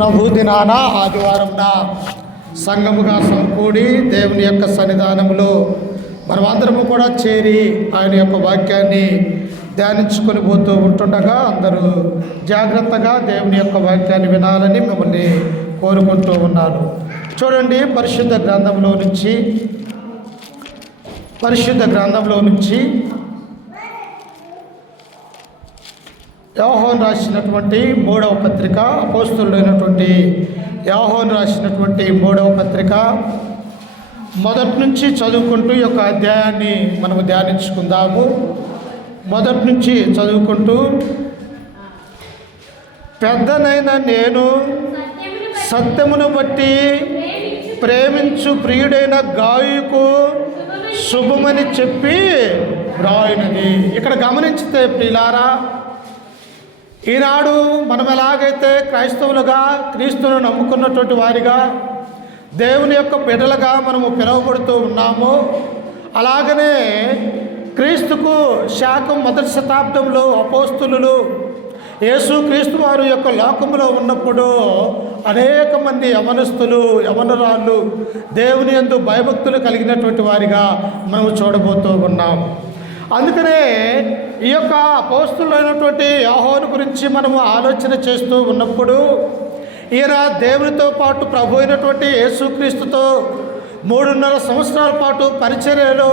ప్రభు దినాన ఆదివారంన సంఘముగా సమకూడి దేవుని యొక్క సన్నిధానంలో మనమందరము కూడా చేరి ఆయన యొక్క వాక్యాన్ని ధ్యానించుకొని పోతూ ఉంటుండగా అందరూ జాగ్రత్తగా దేవుని యొక్క వాక్యాన్ని వినాలని మిమ్మల్ని కోరుకుంటూ ఉన్నాను. చూడండి, పరిశుద్ధ గ్రంథంలో నుంచి యోహాను రాసినటువంటి 3వ పత్రిక, అపోస్తలుడైనటువంటి యోహాను రాసినటువంటి 3వ పత్రిక మొదటి నుంచి చదువుకుంటూ ఈ యొక్క అధ్యాయాన్ని మనము ధ్యానించుకుందాము. మొదటి నుంచి చదువుకుంటూ, పెద్దనైన నేను సత్యమును బట్టి ప్రేమించు ప్రియుడైన గాయకు శుభమని చెప్పి వ్రాయినది. ఇక్కడ గమనించితే ప్రియులారా, ఈనాడు మనం ఎలాగైతే క్రైస్తవులుగా క్రీస్తును నమ్ముకున్నటువంటి వారిగా దేవుని యొక్క బిడ్డలుగా మనము పిలువబడుతూ ఉన్నామో, అలాగనే క్రీస్తుకు శాఖం మొదటి శతాబ్దంలో అపోస్తులు యేసు క్రీస్తు వారు యొక్క లోకములో ఉన్నప్పుడు అనేక మంది యవనస్తులు యవనరాళ్ళు దేవుని యందు భయభక్తులు కలిగినటువంటి వారిగా మనము చూడబోతూ ఉన్నాం. అందుకనే ఈ యొక్క అపోస్తులైనటువంటి యోహాను గురించి మనము ఆలోచన చేస్తూ ఉన్నప్పుడు, ఈయన దేవునితో పాటు ప్రభు అయినటువంటి యేసుక్రీస్తుతో 3.5 సంవత్సరాల పాటు పరిచర్యలో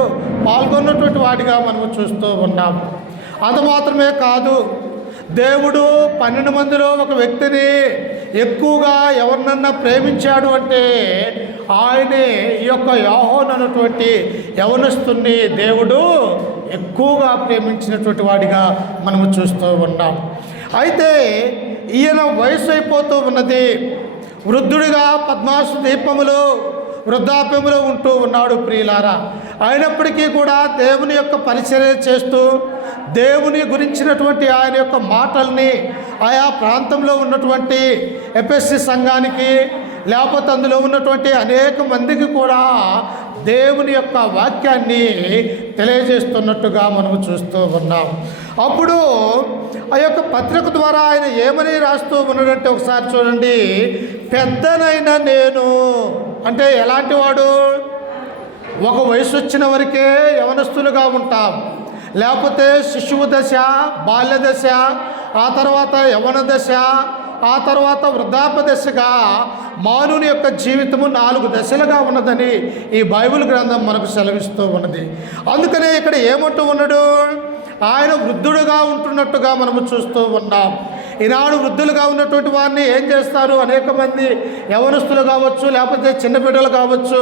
పాల్గొన్నటువంటి వాడిగా మనము చూస్తూ ఉన్నాం. అంత మాత్రమే కాదు, దేవుడు 12 మందిలో ఒక వ్యక్తిని ఎక్కువగా ఎవరినన్నా ప్రేమించాడు అంటే ఆయనే ఈ యొక్క యోహాను అన్నటువంటి యవనస్తుని దేవుడు ఎక్కువగా ప్రేమించినటువంటి వాడిగా మనము చూస్తూ ఉన్నాం. అయితే ఈయన వయసు అయిపోతూ ఉన్నది. వృద్ధుడిగా పద్మాసు దీపములో వృద్ధాప్యములో ఉంటూ ఉన్నాడు ప్రియులారా. అయినప్పటికీ కూడా దేవుని యొక్క పరిచర్య చేస్తూ దేవుని గురించినటువంటి ఆయన యొక్క మాటల్ని ఆయా ప్రాంతంలో ఉన్నటువంటి ఎఫెసీ సంఘానికి, లేకపోతే అందులో ఉన్నటువంటి అనేక మందికి కూడా దేవుని యొక్క వాక్యాన్ని తెలియజేస్తున్నట్టుగా మనము చూస్తూ ఉన్నాం. అప్పుడు ఆ యొక్క పత్రిక ద్వారా ఆయన ఏమని రాస్తూ ఉన్నాడంటే ఒకసారి చూడండి. పెద్దనైన నేను అంటే ఎలాంటి వాడు? ఒక వయసు వచ్చిన వరకే యవనస్తులుగా ఉంటాం, లేకపోతే శిశువు దశ, బాల్య దశ, ఆ తర్వాత యవన దశ, ఆ తర్వాత వృద్ధాప్య దశగా మానవుని యొక్క జీవితము 4 దశలుగా ఉన్నదని ఈ బైబిల్ గ్రంథం మనకు సెలవిస్తూ ఉన్నది. అందుకనే ఇక్కడ ఏమంటూ ఉన్నాడు? ఆయన వృద్ధుడుగా ఉంటున్నట్టుగా మనము చూస్తూ ఉన్నాం. ఈనాడు వృద్ధులుగా ఉన్నటువంటి వారిని ఏం చేస్తారు? అనేక మంది యవనస్తులు కావచ్చు, లేకపోతే చిన్న బిడ్డలు కావచ్చు,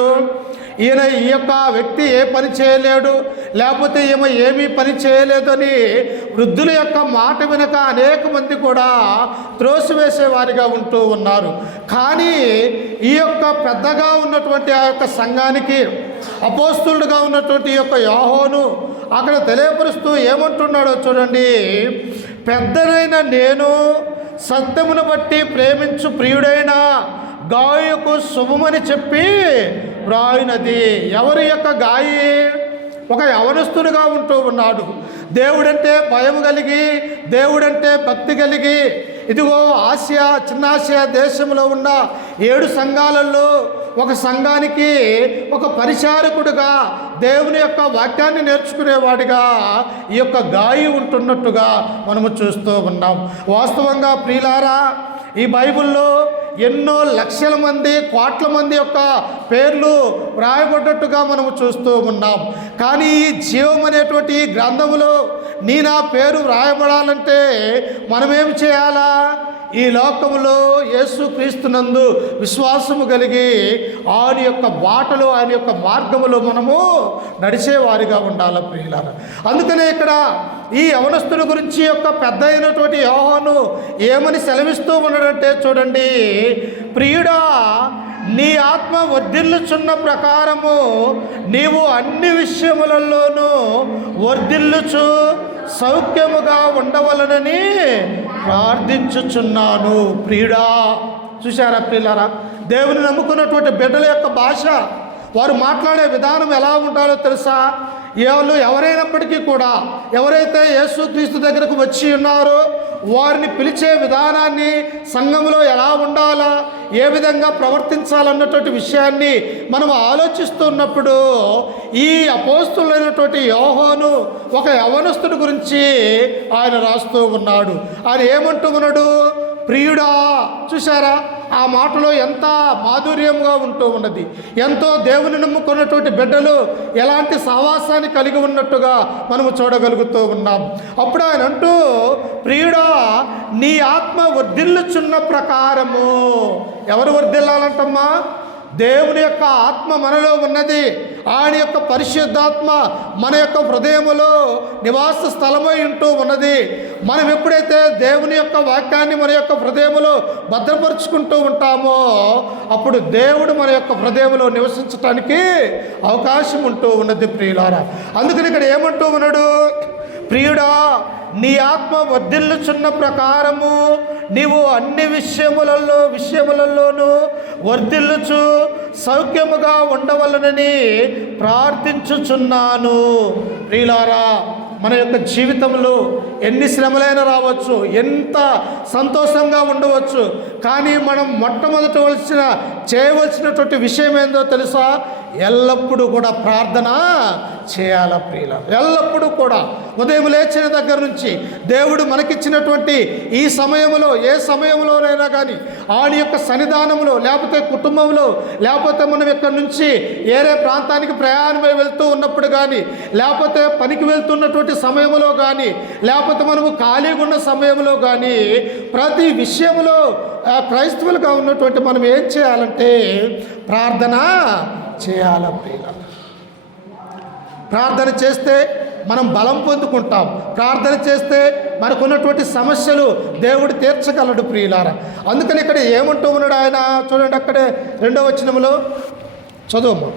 ఈయన ఈ యొక్క వ్యక్తి ఏ పని చేయలేడు, లేకపోతే ఈమె ఏమీ పని చేయలేదని వృద్ధుల యొక్క మాట వినక అనేక మంది కూడా త్రోసివేసేవారిగా ఉంటూ ఉన్నారు. కానీ ఈ యొక్క పెద్దగా ఉన్నటువంటి ఆ యొక్క సంఘానికి అపోస్తులుగా ఉన్నటువంటి ఈ యొక్క యోహాను అక్కడ తెలియపరుస్తూ ఏమంటున్నాడో చూడండి. పెద్దనైన నేను సత్యమును బట్టి ప్రేమించు ప్రియుడైన గాయకు శుభమని చెప్పి వ్రాయినది. ఎవరి యొక్క గాయి? ఒక యవనస్తుడుగా ఉంటూ ఉన్నాడు. దేవుడంటే భయం కలిగి, దేవుడంటే భక్తి కలిగి, ఇదిగో ఆసియా, చిన్న ఆసియా దేశంలో ఉన్న 7 సంఘాలలో ఒక సంఘానికి ఒక పరిచారకుడుగా దేవుని యొక్క వాక్యాన్ని నేర్చుకునేవాడిగా ఈ యొక్క గాయి ఉంటున్నట్టుగా మనము చూస్తూ ఉన్నాం. వాస్తవంగా ప్రియులారా, ఈ బైబిల్లో ఎన్నో లక్షల మంది, కోట్ల మంది యొక్క పేర్లు వ్రాయబడ్డట్టుగా మనము చూస్తూ ఉన్నాం. కానీ ఈ జీవం అనేటువంటి గ్రంథములో నా పేరు వ్రాయబడాలంటే మనమేం చేయాలా? ఈ లోకములో యేసుక్రీస్తునందు విశ్వాసము కలిగి ఆయన యొక్క బాటలో, ఆయన యొక్క మార్గములో మనము నడిచేవారిగా ఉండాలి ప్రియులారా. అందుకనే ఇక్కడ ఈ యవనస్తుల గురించి యొక్క పెద్ద అయినటువంటి యోహాను ఏమని సెలవిస్తూ ఉన్నాడంటే చూడండి. ప్రియుడా, నీ ఆత్మ వర్ధిల్లుచున్న ప్రకారము నీవు అన్ని విషయములలోనూ వర్ధిల్లుచు సౌఖ్యముగా ఉండవలనని ప్రార్థించుచున్నాను. ప్రియుడా, చూశారా ప్రియులారా, దేవుని నమ్ముకున్నటువంటి బిడ్డల యొక్క భాష, వారు మాట్లాడే విధానం ఎలా ఉండాలో తెలుసా? ఎవరైనప్పటికీ కూడా ఎవరైతే యేసుక్రీస్తు దగ్గరకు వచ్చి ఉన్నారో వారిని పిలిచే విధానాన్ని, సంఘంలో ఎలా ఉండాలా, ఏ విధంగా ప్రవర్తించాలన్నటువంటి విషయాన్ని మనం ఆలోచిస్తున్నప్పుడు ఈ అపోస్తులైనటువంటి యోహాను ఒక యవ్వనస్తుడి గురించి ఆయన రాస్తూ ఉన్నాడు. ఆయన ఏమంటూ ఉన్నాడు? ప్రియుడా. చూసారా, ఆ మాటలో ఎంత మాధుర్యంగా ఉంటూ ఉన్నది. ఎంతో దేవుని నమ్ముకున్నటువంటి బిడ్డలు ఎలాంటి సహవాసాన్ని కలిగి ఉన్నట్టుగా మనము చూడగలుగుతూ ఉన్నాం. అప్పుడు ఆయన అంటూ, ప్రియుడా నీ ఆత్మ వర్ధిల్లుచున్న ప్రకారము. ఎవరు వర్ధిల్లాలంటమ్మా? దేవుని యొక్క ఆత్మ మనలో ఉన్నది. ఆయన యొక్క పరిశుద్ధాత్మ మన యొక్క హృదయములో నివాస స్థలమై ఉంటూ ఉన్నది. మనం ఎప్పుడైతే దేవుని యొక్క వాక్యాన్ని మన యొక్క హృదయములో భద్రపరుచుకుంటూ ఉంటామో అప్పుడు దేవుడు మన యొక్క హృదయంలో నివసించటానికి అవకాశం ఉంటూ ఉన్నది ప్రియులారా. అందుకని ఇక్కడ ఏమంటూ ఉన్నాడు? ప్రియుడా నీ ఆత్మ వర్ధిల్లుచున్న ప్రకారము నీవు అన్ని విషయములలోనూ వర్ధిల్లుచు సౌఖ్యముగా ఉండవలనని ప్రార్థించుచున్నాను. ప్రియులారా, మన యొక్క జీవితంలో ఎన్ని శ్రమలైనా రావచ్చు, ఎంత సంతోషంగా ఉండవచ్చు, కానీ మనం మొట్టమొదట చేయవలసినటువంటి విషయం ఏందో తెలుసా? ఎల్లప్పుడూ కూడా ప్రార్థన చేయాల ప్రియుల. ఎల్లప్పుడూ కూడా ఉదయం లేచిన దగ్గర నుంచి దేవుడు మనకిచ్చినటువంటి ఈ సమయంలో, ఏ సమయంలోనైనా కానీ ఆయన యొక్క సన్నిధానంలో, లేకపోతే కుటుంబంలో, లేకపోతే మనం ఇక్కడి నుంచి ఏరే ప్రాంతానికి ప్రయాణమై వెళ్తూ ఉన్నప్పుడు కానీ, లేకపోతే పనికి వెళ్తున్నటువంటి సమయంలో కానీ, లేకపోతే మనము ఖాళీగా ఉన్న సమయంలో కానీ, ప్రతి విషయంలో క్రైస్తవులుగా ఉన్నటువంటి మనం ఏం చేయాలంటే ప్రార్థన చేయాల ప్రియుల. ప్రార్థన చేస్తే మనం బలం పొందుకుంటాం. ప్రార్థన చేస్తే మనకున్నటువంటి సమస్యలు దేవుడు తీర్చగలడు ప్రియులారా. అందుకని ఇక్కడ ఏమంటూ ఉన్నాడు ఆయన? చూడండి, అక్కడే 2వ వచనంలో చదువు.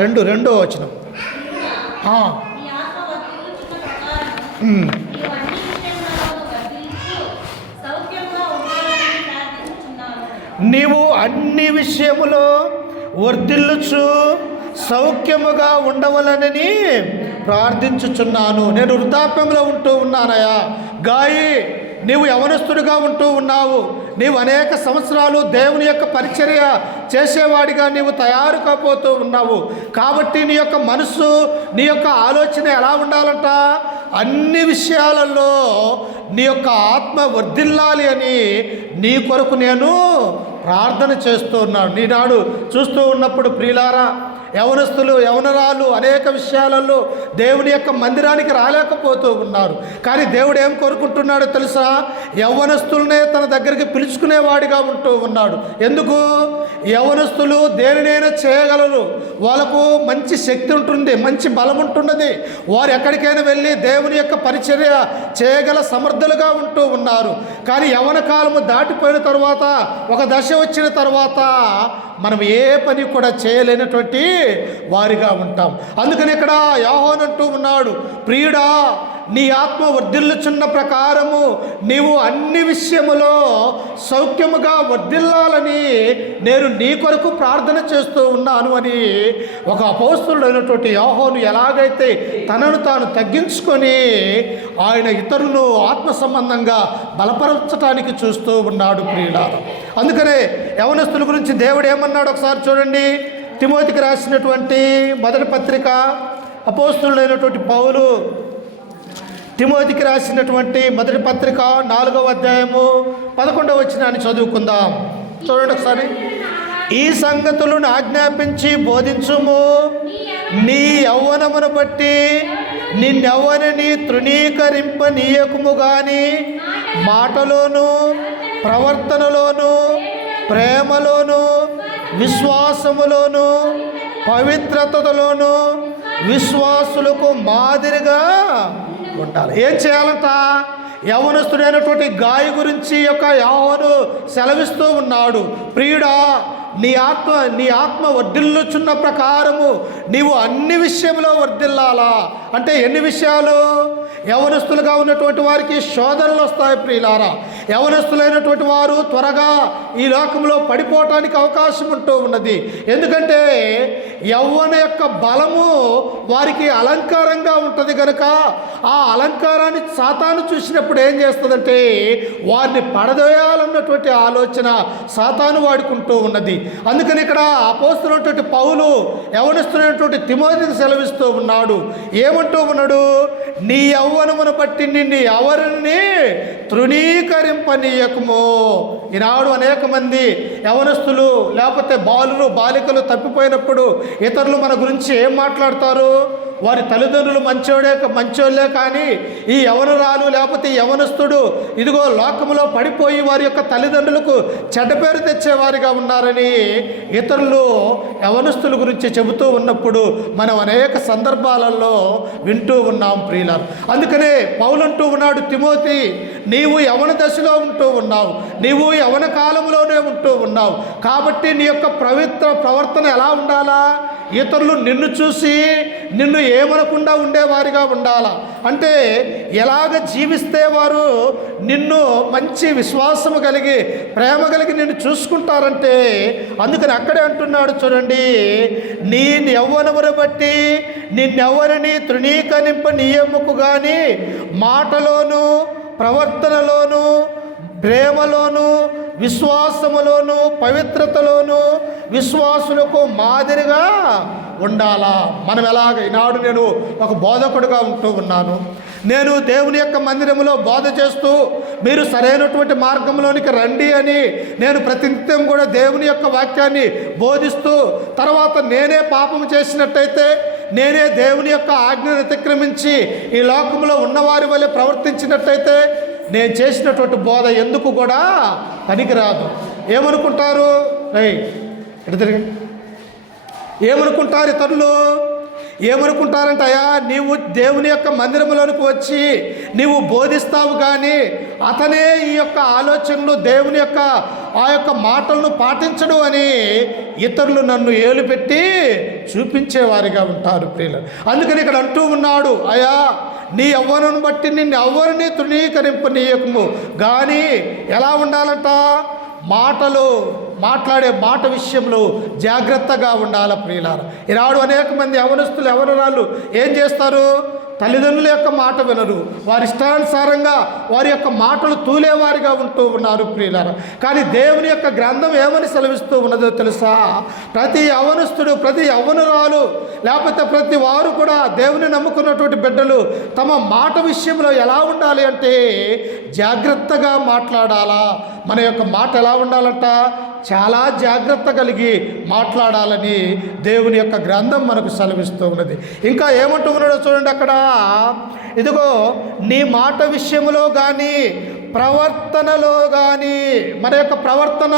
2వ వచనం. నీవు అన్ని విషయములో వర్ధిల్లుచు సౌఖ్యముగా ఉండవలనని ప్రార్థించుచున్నాను. నేను వృద్ధాప్యంలో ఉంటూ ఉన్నానయ్యా. గాయి, నీవు యవనస్తుడిగా ఉంటూ ఉన్నావు. నీవు అనేక సంవత్సరాలు దేవుని యొక్క పరిచర్య చేసేవాడిగా నీవు తయారు కాబోతూ ఉన్నావు. కాబట్టి నీ యొక్క మనసు, నీ యొక్క ఆలోచన ఎలా ఉండాలంట? అన్ని విషయాలలో నీ యొక్క ఆత్మ వర్ధిల్లాలి అని నీ కొరకు నేను ప్రార్థన చేస్తూ ఉన్నాను. ఈనాడు చూస్తూ ఉన్నప్పుడు ప్రియులారా, యవనస్తులు, యవనరాలు అనేక విషయాలలో దేవుని యొక్క మందిరానికి రాలేకపోతూ ఉన్నారు. కానీ దేవుడు ఏం కోరుకుంటున్నాడో తెలుసా? యవ్వనస్తులనే తన దగ్గరికి పిలుచుకునేవాడిగా ఉంటూ ఉన్నాడు. ఎందుకు? యవనస్తులు దేనినైనా చేయగలరు. వాళ్ళకు మంచి శక్తి ఉంటుంది, మంచి బలం ఉంటున్నది. వారు ఎక్కడికైనా వెళ్ళి దేవుని యొక్క పరిచర్య చేయగల సమర్థులుగా ఉంటూ ఉన్నారు. కానీ యవన కాలము దాటిపోయిన తర్వాత, ఒక దశ వచ్చిన తర్వాత మనం ఏ పని కూడా చేయలేనటువంటి వారిగా ఉంటాం. అందుకని ఇక్కడ యోహాను అంటూ ఉన్నాడు, ప్రియుడా నీ ఆత్మ వర్ధిల్లుచున్న ప్రకారము నీవు అన్ని విషయములో సౌఖ్యముగా వర్ధిల్లాలని నేను నీ కొరకు ప్రార్థన చేస్తూ ఉన్నాను అని ఒక అపోస్తలుడైనటువంటి యోహాను ఎలాగైతే తనను తాను తగ్గించుకొని ఆయన ఇతరులను ఆత్మ సంబంధంగా బలపరచడానికి చూస్తూ ఉన్నాడు ప్రియులారా. అందుకనే యవనస్తుల గురించి దేవుడు ఏమన్నాడు ఒకసారి చూడండి. తిమోతికి రాసినటువంటి మొదటి పత్రిక అపోస్తలుడైనటువంటి పౌలు తిమోతికి రాసినటువంటి మొదటి పత్రిక 4వ అధ్యాయము 11వ వచనాన్ని చదువుకుందాం. చూడండి ఒకసారి. ఈ సంగతులను ఆజ్ఞాపించి బోధించుము. నీ యవ్వనమును బట్టి నిన్నెవ్వరిని తృణీకరింపనీయకుము గాని మాటలోను, ప్రవర్తనలోను, ప్రేమలోను, విశ్వాసములోను, పవిత్రతలోను విశ్వాసులకు మాదిరిగా ఉండాలి. ఏం చేయాలంట? యవనస్తుడైనటువంటి గాయ గురించి యొక్క యోహాను సెలవిస్తూ ఉన్నాడు. ప్రియుడా నీ ఆత్మ వర్ధిల్లుచున్న ప్రకారము నీవు అన్ని విషయంలో వర్ధిల్లాలా. అంటే ఎన్ని విషయాలు? యవనస్తులుగా ఉన్నటువంటి వారికి శోధనలు వస్తాయి ప్రియులారా. యవనస్తులైనటువంటి వారు త్వరగా ఈ లోకంలో పడిపోవటానికి అవకాశం ఉంటూ ఉన్నది. ఎందుకంటే యవ్వన యొక్క బలము వారికి అలంకారంగా ఉంటుంది కనుక ఆ అలంకారాన్ని సాతాను చూసినప్పుడు ఏం చేస్తుందంటే వారిని పడదోయాలన్నటువంటి ఆలోచన సాతాను వాడుకుంటూ ఉన్నది. అందుకని ఇక్కడ అపోస్తలుడైనటువంటి పౌలు యవనస్తుడైనటువంటి తిమోతికి సెలవిస్తూ ఉన్నాడు. ఏమంటూ ఉన్నాడు? నీ యవ్వనమును బట్టి నిన్ను ఎవరిని తృణీకరింపనీయకము. ఈనాడు అనేక మంది యవనస్తులు లేకపోతే బాలికలు తప్పిపోయినప్పుడు ఇతరులు మన గురించి ఏం మాట్లాడతారు? వారి తల్లిదండ్రులు మంచోళ్ళే కానీ ఈ యవనురాలు లేకపోతే యవనస్తుడు ఇదిగో లోకములో పడిపోయి వారి యొక్క తల్లిదండ్రులకు చెడ్డ పేరు తెచ్చేవారిగా ఉన్నారని ఇతరులు యవనస్తుల గురించి చెబుతూ ఉన్నప్పుడు మనం అనేక సందర్భాలలో వింటూ ఉన్నాం ప్రియులారు. అందుకనే పౌలు అంటూ ఉన్నాడు, తిమోతి నీవు యవన దశలో ఉంటూ ఉన్నావు, నీవు యవన కాలంలోనే ఉంటూ ఉన్నావు. కాబట్టి నీ యొక్క పవిత్ర ప్రవర్తన ఎలా ఉండాలా? ఇతరులు నిన్ను చూసి నిన్ను ఏమనకుండా ఉండేవారిగా ఉండాలా. అంటే ఎలాగ జీవిస్తే వారు నిన్ను మంచి విశ్వాసము కలిగి ప్రేమ కలిగి నిన్ను చూసుకుంటారంటే అందుకని అక్కడే అంటున్నాడు చూడండి, నీ యవ్వనమును బట్టి నిన్నెవరిని తృణీకరింపనీయముకు కానీ మాటలోను ప్రవర్తనలోను ప్రేమలోను విశ్వాసములోను పవిత్రతలోను విశ్వాసులకు మాదిరిగా ఉండాలా. మనం ఎలాగ ఈనాడు నేను ఒక బోధకుడుగా ఉంటూ ఉన్నాను. నేను దేవుని యొక్క మందిరంలో బోధ చేస్తూ మీరు సరైనటువంటి మార్గంలోనికి రండి అని నేను ప్రతినిత్యం కూడా దేవుని యొక్క వాక్యాన్ని బోధిస్తూ తర్వాత నేనే పాపం చేసినట్టయితే నేనే దేవుని యొక్క ఆజ్ఞను అతిక్రమించి ఈ లోకంలో ఉన్నవారి వల్లే ప్రవర్తించినట్టయితే నేను చేసినటువంటి బోధ ఎందుకు కూడా పనికిరాదు. ఏమనుకుంటారు? ఇటు తిరిగి ఏమనుకుంటారు ఇతరులు? ఏమనుకుంటారంటే అయ్యా నీవు దేవుని యొక్క మందిరంలోనికి వచ్చి నీవు బోధిస్తావు కానీ అతనే ఈ యొక్క ఆలోచనలు దేవుని యొక్క ఆ యొక్క మాటలను పాటించడు అని ఇతరులు నన్ను ఏలు పెట్టి చూపించేవారిగా ఉంటారు ప్రియులు. అందుకని ఇక్కడ అంటూ ఉన్నాడు, అయ్యా నీ యవ్వనను బట్టి నిన్ను ఎవరిని తృణీకరింపనీయకము కానీ ఎలా ఉండాలంట? మాట్లాడే మాట విషయంలో జాగ్రత్తగా ఉండాలి ప్రియులారా. ఈనాడు అనేక మంది యవనస్తులు యవనరాళ్ళు ఏం చేస్తారు? తల్లిదండ్రుల యొక్క మాట వినరు, వారి ఇష్టానుసారంగా వారి యొక్క మాటలు తూలేవారిగా ఉంటూ ఉన్నారు ప్రియులారా. కానీ దేవుని యొక్క గ్రంథం ఏమని సెలవిస్తూ ఉన్నదో తెలుసా? ప్రతి యవనస్తుడు ప్రతి యవ్వనురాలు లేకపోతే ప్రతి వారు కూడా దేవుని నమ్ముకున్నటువంటి బిడ్డలు తమ మాట విషయంలో ఎలా ఉండాలి అంటే జాగ్రత్తగా మాట్లాడాలా. మన యొక్క మాట ఎలా ఉండాలంట? చాలా జాగ్రత్త కలిగి మాట్లాడాలని దేవుని యొక్క గ్రంథం మనకు సెలవిస్తూ ఉన్నది. ఇంకా ఏమంటూ ఉన్నాడో చూడండి అక్కడ, ఇదిగో నీ మాట విషయంలో కానీ ప్రవర్తనలో కానీ మన యొక్క ప్రవర్తన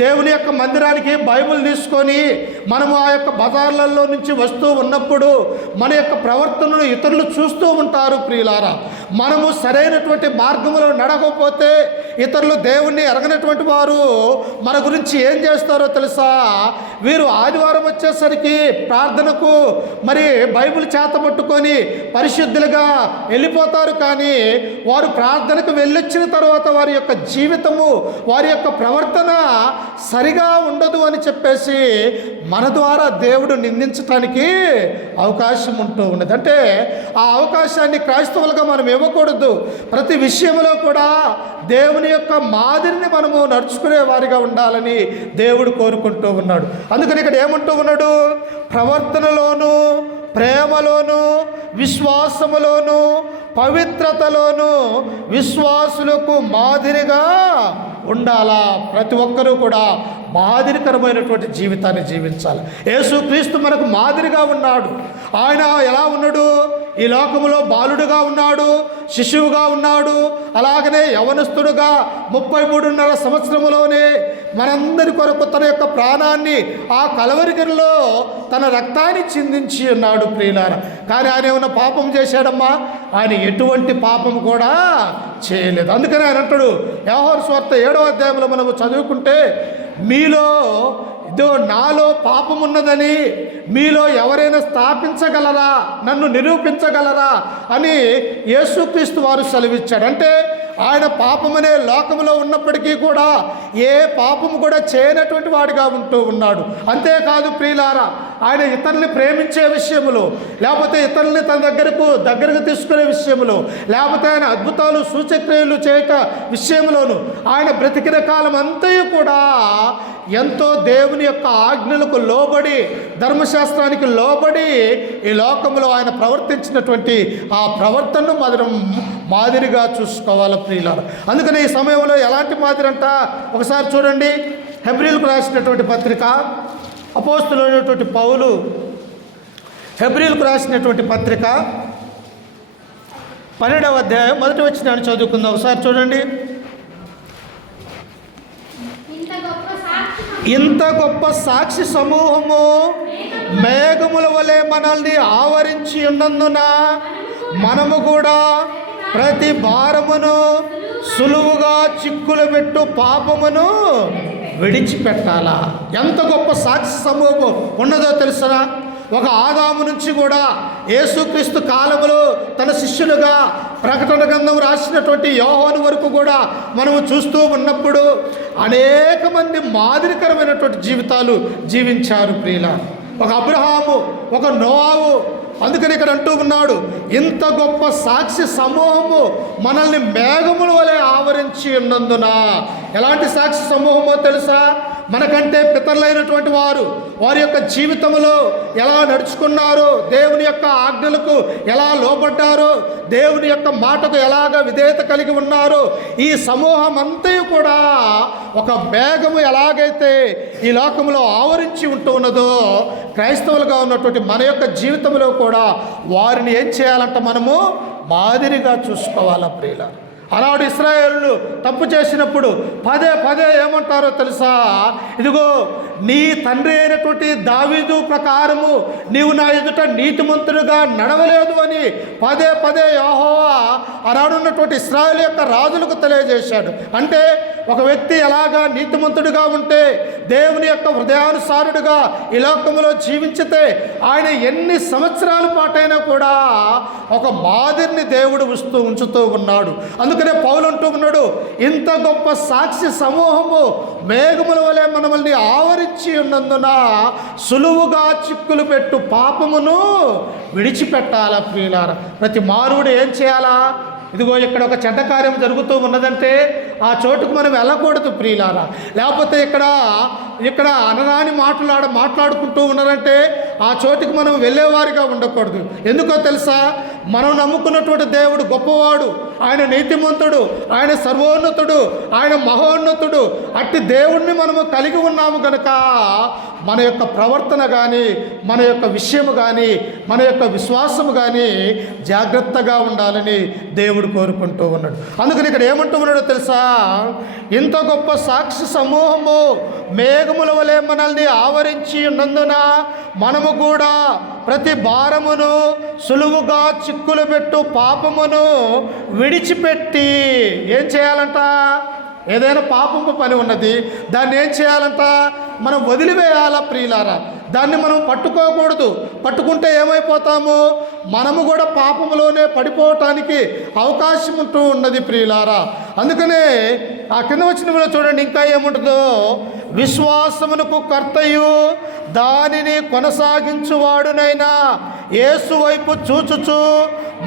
దేవుని యొక్క మందిరానికి బైబిల్ తీసుకొని మనము ఆ యొక్క బజార్లలో నుంచి వస్తూ ఉన్నప్పుడు మన యొక్క ప్రవర్తనను ఇతరులు చూస్తూ ఉంటారు ప్రియులారా. మనము సరైనటువంటి మార్గంలో నడకపోతే ఇతరులు దేవుణ్ణి ఎరగనటువంటి వారు మన గురించి ఏం చేస్తారో తెలుసా? వీరు ఆదివారం వచ్చేసరికి ప్రార్థనకు మరి బైబిల్ చేతబట్టుకొని పరిశుద్ధులుగా వెళ్ళిపోతారు, కానీ వారు ప్రార్థనకు వెళ్ళొచ్చిన తర్వాత వారి యొక్క జీవితము వారి యొక్క ప్రవర్తన సరిగా ఉండదు అని చెప్పేసి మన ద్వారా దేవుడు నిందించడానికి అవకాశం ఉంటూ ఉన్నది. అంటే ఆ అవకాశాన్ని క్రైస్తవులుగా మనం ఇవ్వకూడదు. ప్రతి విషయంలో కూడా దేవుని యొక్క మాదిరిని మనము నడుచుకునే వారిగా ఉండాలని దేవుడు కోరుకుంటూ ఉన్నాడు. అందుకని ఇక్కడ ఏమంటూ ఉన్నాడు? ప్రవర్తనలోను ప్రేమలోను విశ్వాసములోను పవిత్రతలోను విశ్వాసులకు మాదిరిగా ఉండాలా. ప్రతి ఒక్కరూ కూడా మాదిరికరమైనటువంటి జీవితాన్ని జీవించాలి. యేసుక్రీస్తు మనకు మాదిరిగా ఉన్నాడు. ఆయన ఎలా ఉన్నాడు? ఈ లోకములో బాలుడుగా ఉన్నాడు, శిశువుగా ఉన్నాడు, అలాగనే యవనస్తుడుగా 33.5 సంవత్సరములోనే మనందరి కొరకు తన యొక్క ప్రాణాన్ని ఆ కలవరిగిరిలో తన రక్తాన్ని చిందించి ఉన్నాడు ప్రియులారా. కానీ ఆయన ఏమైనా పాపం చేశాడమ్మా? ఆయన ఎటువంటి పాపం కూడా చేయలేదు. అందుకని ఆయన అంటాడు, యోహాను సువార్త 7వ అధ్యాయంలో మనము చదువుకుంటే, మీలో ఇదో నాలో పాపం ఉన్నదని మీలో ఎవరైనా స్థాపించగలరా, నన్ను నిరూపించగలరా అని యేసుక్రీస్తు వారు సెలవిచ్చాడు. అంటే ఆయన పాపమనే లోకంలో ఉన్నప్పటికీ కూడా ఏ పాపము కూడా చేయనటువంటి వాడిగా ఉంటూ ఉన్నాడు. అంతేకాదు ప్రియులారా, ఆయన ఇతరుల్ని ప్రేమించే విషయంలో, లేకపోతే ఇతరుల్ని తన దగ్గరకు తీసుకునే విషయంలో, లేకపోతే ఆయన అద్భుతాలు సూచక్రియలు చేయట విషయంలోను ఆయన బ్రతికిన కాలం అంతయు కూడా ఎంతో దేవుని యొక్క ఆజ్ఞలకు లోబడి, ధర్మశాస్త్రానికి లోబడి ఈ లోకంలో ఆయన ప్రవర్తించినటువంటి ఆ ప్రవర్తనను మనం మాదిరిగా చూసుకోవాలి ప్రియులారా. అందుకని ఈ సమయంలో ఎలాంటి మాదిరి అంట ఒకసారి చూడండి. హెబ్రీలకు రాసినటువంటి పత్రిక, అపోస్తులైనటువంటి పౌలు హెబ్రీలకు రాసినటువంటి పత్రిక 12వ అధ్యాయం 1వ వచనాన్ని చదువుకుందాం. ఒకసారి చూడండి. ఇంత గొప్ప సాక్షి సమూహము మేఘముల వలె మనల్ని ఆవరించి ఉన్నందున మనము కూడా ప్రతి భారమును సులువుగా చిక్కులు పెట్టు పాపమును విడిచిపెట్టాలా. ఎంత గొప్ప సాక్షి సమూహం ఉన్నదో తెలుసా? ఒక ఆదాము నుంచి కూడా యేసుక్రీస్తు కాలములో తన శిష్యులుగా ప్రకటన గ్రంథం రాసినటువంటి యోహాను వరకు కూడా మనము చూస్తూ ఉన్నప్పుడు అనేక మంది మాదిరికరమైనటువంటి జీవితాలు జీవించారు ప్రియుల. ఒక అబ్రహాము, ఒక నోవాహు. అందుకని ఇక్కడ అంటూ ఉన్నాడు, ఇంత గొప్ప సాక్షి సమూహము మనల్ని మేఘముల వలె ఆవరించి ఉన్నందున. ఎలాంటి సాక్షి సమూహమో తెలుసా? మనకంటే పితరులైనటువంటి వారి యొక్క జీవితంలో ఎలా నడుచుకున్నారో, దేవుని యొక్క ఆజ్ఞలకు ఎలా లోబడ్డారో, దేవుని యొక్క మాటకు ఎలాగ విధేయత కలిగి ఉన్నారో, ఈ సమూహం అంతయు కూడా ఒక మేఘము ఎలాగైతే ఈ లోకంలో ఆవరించి ఉంటూ ఉన్నదో, క్రైస్తవులుగా ఉన్నటువంటి మన యొక్క జీవితంలో కూడా వారిని ఏం చేయాలంట? మనము మాదిరిగా చూసుకోవాలా ప్రియుల. అలాంటి ఇశ్రాయేలు తప్పు చేసినప్పుడు పదే ఏమంటారో తెలుసా? ఇదిగో నీ తండ్రి అయినటువంటి దావీదు ప్రకారము నీవు నా ఎదుట నీతిమంతుడుగా నడవలేదు అని పదే యెహోవా అలాడున్నటువంటి ఇశ్రాయేలు యొక్క రాజులకు తెలియజేశాడు. అంటే ఒక వ్యక్తి ఎలాగా నీతిమంతుడిగా ఉంటే, దేవుని యొక్క హృదయానుసారుడుగా ఈ లోకంలో జీవించితే, ఆయన ఎన్ని సంవత్సరాల పాటైనా కూడా ఒక మాదిరిని దేవుడు ఉంచుతూ ఉన్నాడు. అందుకనే పౌలు అంటూ ఉన్నాడు, ఇంత గొప్ప సాక్షి సమూహము మేఘముల వలె మనల్ని ఆవరించి ఉన్నందున సులువుగా చిక్కులు పెట్టు పాపమును విడిచిపెట్టాలా ప్రియులారా. ప్రతి మానవుడు ఏం చేయాలా? ఇదిగో ఇక్కడ ఒక చెడ్డ కార్యం జరుగుతూ ఉన్నదంటే ఆ చోటుకు మనం వెళ్ళకూడదు ప్రియులారా. లేకపోతే ఇక్కడ అనరాని మాట్లాడుకుంటూ ఉన్నారంటే ఆ చోటుకి మనం వెళ్ళేవారిగా ఉండకూడదు. ఎందుకో తెలుసా? మనం నమ్ముకున్నటువంటి దేవుడు గొప్పవాడు, ఆయన నీతిమంతుడు, ఆయన సర్వోన్నతుడు, ఆయన మహోన్నతుడు. అట్టి దేవుణ్ణి మనము కలిగి ఉన్నాము కనుక మన యొక్క ప్రవర్తన కానీ, మన యొక్క విషయము కానీ, మన యొక్క విశ్వాసము కానీ జాగ్రత్తగా ఉండాలని దేవుడు కోరుకుంటూ ఉన్నాడు. అందుకని ఇక్కడ ఏమంటూ ఉన్నాడో తెలుసా? ఇంత గొప్ప సాక్షి సమూహము మేఘముల వలె మనల్ని ఆవరించి ఉన్నందున మనము కూడా ప్రతి భారమును సులువుగా చిక్కులు పెట్టు పాపమును విడిచిపెట్టి ఏం చేయాలంట? ఏదైనా పాపము పని ఉన్నది, దాన్ని ఏం చేయాలంట? మనం వదిలివేయాలా ప్రియులారా. దాన్ని మనం పట్టుకోకూడదు. పట్టుకుంటే ఏమైపోతాము? మనము కూడా పాపములోనే పడిపోవటానికి అవకాశం ఉంటూ ఉన్నది ప్రియులారా. అందుకనే ఆ కింద వచ్చిన చూడండి, ఇంకా ఏముంటుందో, విశ్వాసమునకు కర్తయు దానిని కొనసాగించువాడునైనా యేసు వైపు చూచుచు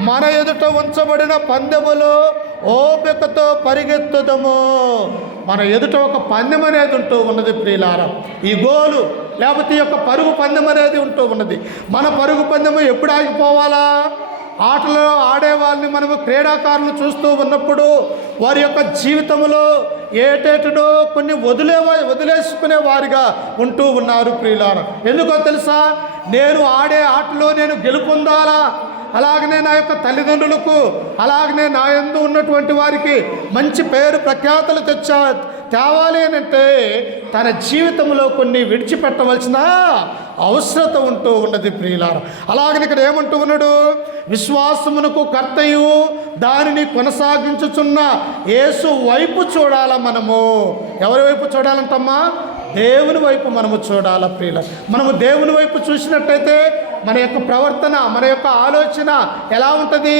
మన ఎదుట ఉంచబడిన పందెములో ఓపికతో పరిగెత్తుదము. మన ఎదుట ఒక పందెం అనేది ఉంటూ ఉన్నది ప్రియులారా. ఈ గోలు లేకపోతే ఈ యొక్క పరుగు పందెం అనేది ఉంటూ ఉన్నది. మన పరుగు పందెము ఎప్పుడు ఆగిపోవాలా? ఆటలో ఆడే వాళ్ళని మనము క్రీడాకారులు చూస్తూ ఉన్నప్పుడు వారి యొక్క జీవితంలో ఏటేటో కొన్ని వదిలేసుకునే వారిగా ఉంటూ ఉన్నారు ప్రియులారా. ఎందుకో తెలుసా? నేను ఆడే ఆటలో నేను గెలుపొందాలా, అలాగనే నా యొక్క తల్లిదండ్రులకు, అలాగనే నా యందు ఉన్నటువంటి వారికి మంచి పేరు ప్రఖ్యాతలు తేవాలి అని అంటే తన జీవితంలో కొన్ని విడిచిపెట్టవలసిన అవసరత ఉంటూ ఉన్నది ప్రియులారా. అలాగని ఇక్కడ ఏమంటూ ఉన్నాడు? విశ్వాసమునకు కర్తయు దానిని కొనసాగించుచున్న యేసు వైపు చూడాలా మనము. ఎవరి వైపు చూడాలంటమ్మా? దేవుని వైపు మనము చూడాలా ప్రియుల. మనము దేవుని వైపు చూసినట్టయితే మన యొక్క ప్రవర్తన, మన యొక్క ఆలోచన ఎలా ఉంటుంది?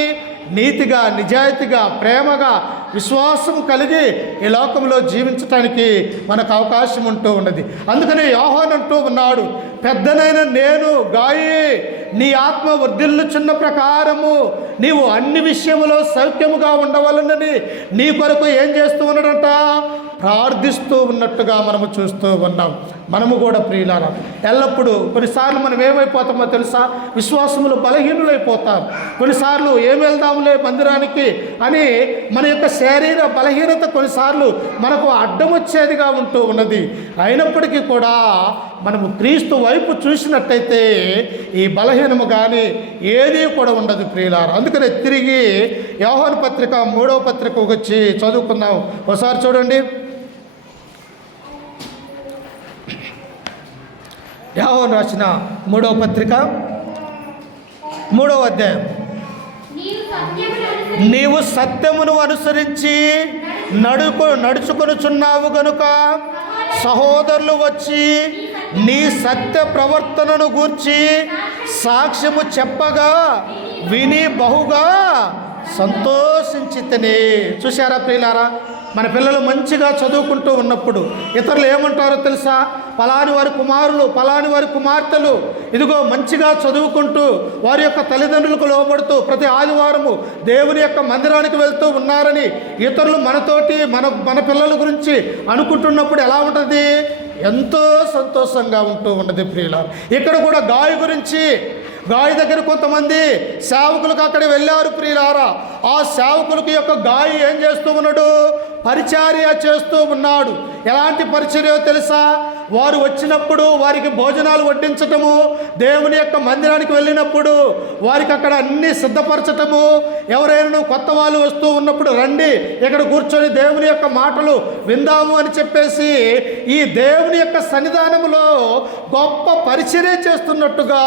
నీతిగా, నిజాయితీగా, ప్రేమగా, విశ్వాసం కలిగి ఈ లోకంలో జీవించటానికి మనకు అవకాశం ఉంటూ ఉన్నది. అందుకని యోహాను అంటూ ఉన్నాడు, పెద్దనైన నేను గాయి నీ ఆత్మ వర్ధిల్లుచున్న ప్రకారము నీవు అన్ని విషయములో సౌఖ్యముగా ఉండవలనని నీ కొరకు ఏం చేస్తూ ఉన్నాడంట? ప్రార్థిస్తూ ఉన్నట్టుగా మనము చూస్తూ ఉన్నాం. మనము కూడా ప్రియులారా ఎల్లప్పుడూ కొన్నిసార్లు మనం ఏమైపోతామో తెలుసా? విశ్వాసములు బలహీనులైపోతాం. కొన్నిసార్లు ఏం వెళ్దాములే మందిరానికి అని మన యొక్క శరీర బలహీనత కొన్నిసార్లు మనకు అడ్డం వచ్చేదిగా ఉంటూ ఉన్నది. అయినప్పటికీ కూడా మనము క్రీస్తు వైపు చూసినట్టయితే ఈ బలహీనము కానీ ఏదీ కూడా ఉండదు ప్రియులారా. అందుకనే తిరిగి యోహాను పత్రిక 3వ పత్రిక వచ్చి చదువుకుందాం. ఒకసారి చూడండి, యోహాను రాసిన 3వ పత్రిక 3వ అధ్యాయం. నీవు సత్యమును అనుసరించి నడుచుకొనుచున్నావు గనుక సహోదరులు వచ్చి నీ సత్య ప్రవర్తనను గూర్చి సాక్ష్యము చెప్పగా విని బహుగా సంతోషించితిని. చూశారా ప్రియులారా, మన పిల్లలు మంచిగా చదువుకుంటూ ఉన్నప్పుడు ఇతరులు ఏమంటారో తెలుసా? పలాని వారి కుమారులు, పలాని వారి కుమార్తెలు ఇదిగో మంచిగా చదువుకుంటూ వారి యొక్క తల్లిదండ్రులకు లోబడుతూ ప్రతి ఆదివారము దేవుని యొక్క మందిరానికి వెళ్తూ ఉన్నారని ఇతరులు మనతోటి మన పిల్లల గురించి అనుకుంటున్నప్పుడు ఎలా ఉంటుంది? ఎంతో సంతోషంగా ఉంటూ ఉన్నది ప్రియులారా. ఇక్కడ కూడా గాయ గురించి, గాయ దగ్గర కొంతమంది సేవకులకు అక్కడ వెళ్ళారు ప్రియులారా. ఆ సేవకులకు యొక్క గాయ ఏం చేస్తూ ఉన్నాడు? పరిచర్య చేస్తూ ఉన్నాడు. ఎలాంటి పరిచర్య తెలుసా? వారు వచ్చినప్పుడు వారికి భోజనాలు వడ్డించటము, దేవుని యొక్క మందిరానికి వెళ్ళినప్పుడు వారికి అక్కడ అన్నీ సిద్ధపరచటము, ఎవరైనా కొత్త వాళ్ళు వస్తూ ఉన్నప్పుడు రండి ఇక్కడ కూర్చొని దేవుని యొక్క మాటలు విందాము అని చెప్పేసి ఈ దేవుని యొక్క సన్నిధానంలో గొప్ప పరిచర్య చేస్తున్నట్టుగా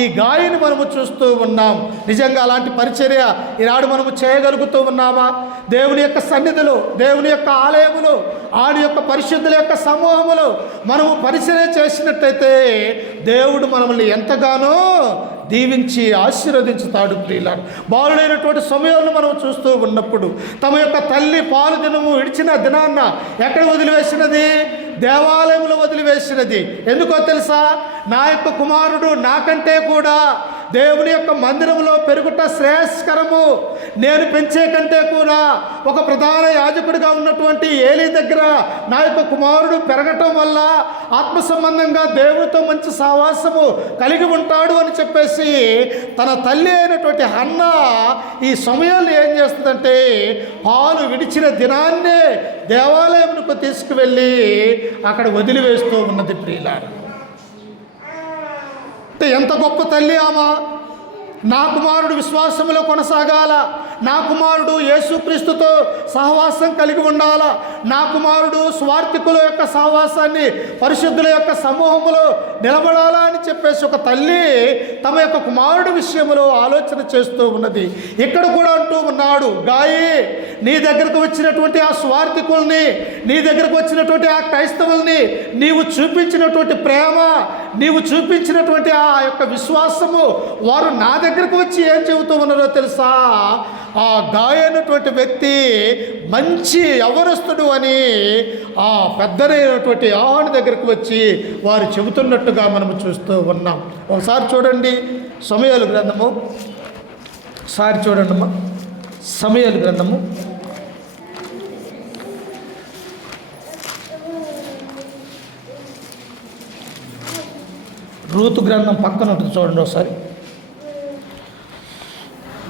ఈ గాయని మనము చూస్తూ ఉన్నాం. నిజంగా అలాంటి పరిచర్య ఈనాడు మనము చేయగలుగుతూ ఉన్నామా? దేవుని యొక్క సన్నిధిలో, దేవుని యొక్క ఆలయములో, ఆయన యొక్క పరిశుద్ధుల యొక్క సమూహములో మనము పరిచర్య చేసినట్టయితే దేవుడు మనల్ని ఎంతగానో దీవించి ఆశీర్వదించుతాడు ప్రియులారా. బాలుడైనటువంటి సమయంలో మనం చూస్తూ ఉన్నప్పుడు తమ యొక్క తల్లి పాలు దినము విడిచిన దినాన్న ఎక్కడ వదిలివేసినది? దేవాలయంలో వదిలివేసినది. ఎందుకో తెలుసా? నా యొక్క కుమారుడు నాకంటే కూడా దేవుని యొక్క మందిరంలో పెరుగుట శ్రేయస్కరము, నేను పెంచే కంటే కూడా ఒక ప్రధాన యాజకుడిగా ఉన్నటువంటి ఏలీ దగ్గర నా యొక్క కుమారుడు పెరగటం వల్ల ఆత్మ సంబంధంగా దేవునితో మంచి సహవాసము కలిగి ఉంటాడు అని చెప్పేసి తన తల్లి అయినటువంటి హన్న ఈ సమయంలో ఏం చేస్తుందంటే పాలు విడిచిన దినాన్నే దేవాలయంకు తీసుకువెళ్ళి అక్కడ వదిలివేస్తూ ఉన్నది ప్రియులారా. ఎంత గొప్ప తల్లి ఆమె! నా కుమారుడు విశ్వాసంలో కొనసాగాల, నా కుమారుడు యేసుక్రీస్తుతో సహవాసం కలిగి ఉండాలా, నా కుమారుడు స్వార్థికుల యొక్క సహవాసాన్ని పరిశుద్ధుల యొక్క సమూహంలో నిలబడాలా అని చెప్పేసి ఒక తల్లి తమ యొక్క కుమారుడు విషయంలో ఆలోచన చేస్తూ ఉన్నది. ఇక్కడ కూడా అంటూ ఉన్నాడు, గాయి నీ దగ్గరకు వచ్చినటువంటి ఆ స్వార్థికుల్ని, నీ దగ్గరకు వచ్చినటువంటి ఆ క్రైస్తవుల్ని నీవు చూపించినటువంటి ప్రేమ, నీవు చూపించినటువంటి ఆ యొక్క విశ్వాసము, వారు నా దగ్గరకు వచ్చి ఏం చెబుతూ ఉన్నారో తెలుసా? ఆ గాయనటువంటి వ్యక్తి మంచి యవ్వనస్తుడు అని ఆ పెద్దనైనటువంటి యోహాను దగ్గరకు వచ్చి వారు చెబుతున్నట్టుగా మనము చూస్తూ ఉన్నాం. ఒకసారి చూడండి సమూయేలు గ్రంథము, ఒకసారి చూడండి అమ్మా సమూయేలు గ్రంథము రూతు గ్రంథం పక్కన ఉంటుంది చూడండి ఒకసారి.